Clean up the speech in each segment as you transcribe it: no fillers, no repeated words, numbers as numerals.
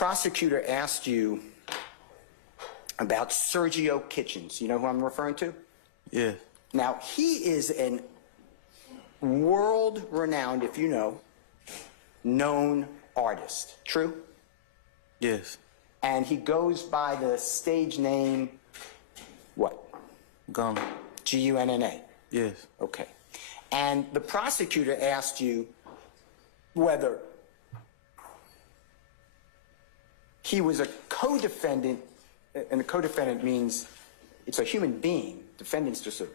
prosecutor asked you about Sergio Kitchens. You know who I'm referring to? Yeah. Now, he is an world-renowned, if you know, known artist. True? Yes. And he goes by the stage name, what? Gunna. G-U-N-N-A. Yes. Okay. And the prosecutor asked you whether he was a co-defendant, and a co-defendant means it's a human being. Defendant's just a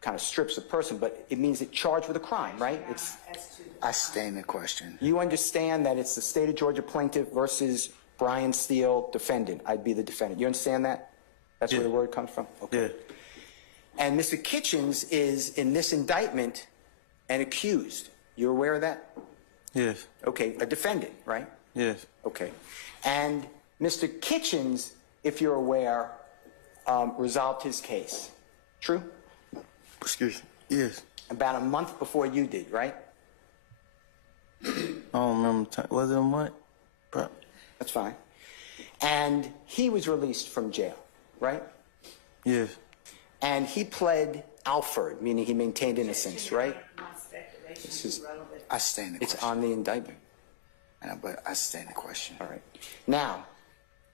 kind of strips a person, but it means it's charged with a crime, right? It's. I stay in the question. You understand that it's the state of Georgia plaintiff versus Brian Steele defendant. I'd be the defendant. You understand that? That's where the word comes from? Okay. Yeah. And Mr. Kitchens is, in this indictment, an accused. You're aware of that? Yes. Okay, a defendant, right? Yes. Okay. And Mr. Kitchens, if you're aware, resolved his case. True? Excuse me. Yes. About a month before you did, right? I don't remember. Was it a month? That's fine. And he was released from jail, right? Yes. And he pled Alford, meaning he maintained innocence, right? This is, I stay in the it's question. on the indictment. I know, but I stay in the question. All right. Now,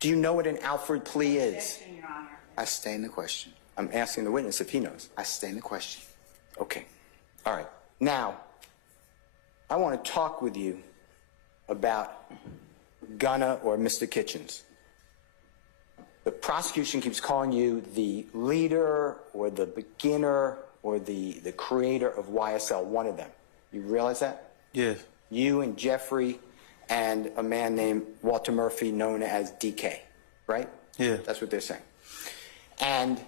do you know what an Alford plea is? I stay in the question. I'm asking the witness if he knows. I stay in the question. Okay. All right. Now, I want to talk with you about Gunna or Mr. Kitchens. The prosecution keeps calling you the leader or the beginner or the creator of YSL, one of them. You realize that? Yes. You and Jeffrey and a man named Walter Murphy known as DK, right? Yeah. That's what they're saying. And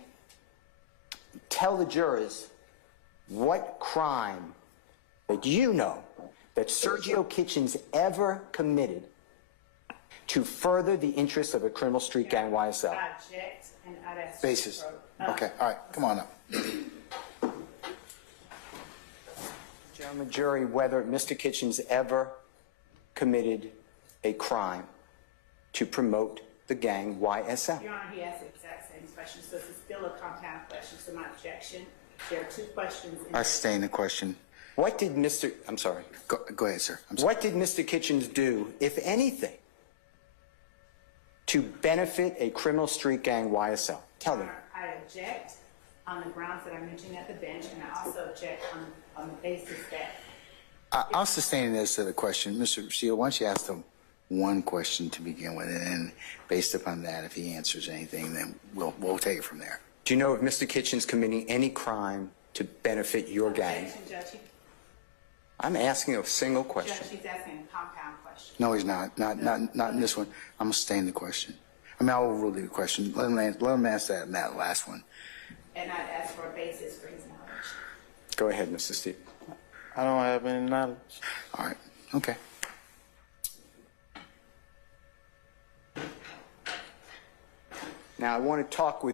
tell the jurors what crime that you know that Sergio Kitchens ever committed to further the interests of a criminal street gang YSL. I object, and I'd ask Basis. for, Okay, all right, come on up. Tell the jury whether Mr. Kitchens ever committed a crime to promote the gang YSL. Your Honor, he asked the exact same question, so this is still a compound question, so my objection. There are two questions. I stay in the question. What did Mr. I'm sorry. Go ahead, sir. I'm sorry. What did Mr. Kitchens do, if anything, to benefit a criminal street gang YSL? Tell them. I object on the grounds that I mentioned at the bench, and I also object on the basis that. I'll sustain this to the question. Mr. Steele, why don't you ask them one question to begin with, and then based upon that, if he answers anything, then we'll take it from there. Do you know if Mr. Kitchens committing any crime to benefit your gang? Objection, Judge. I'm asking a single question. Judge, he's asking a compound question. No, he's not. Not in this one. I'm gonna stay in the question. I mean, I will rule the question. Let him ask that in that last one. And I'd ask for a basis for his knowledge. Go ahead, Mr. Steve. I don't have any knowledge. All right. Okay. Now, I want to talk with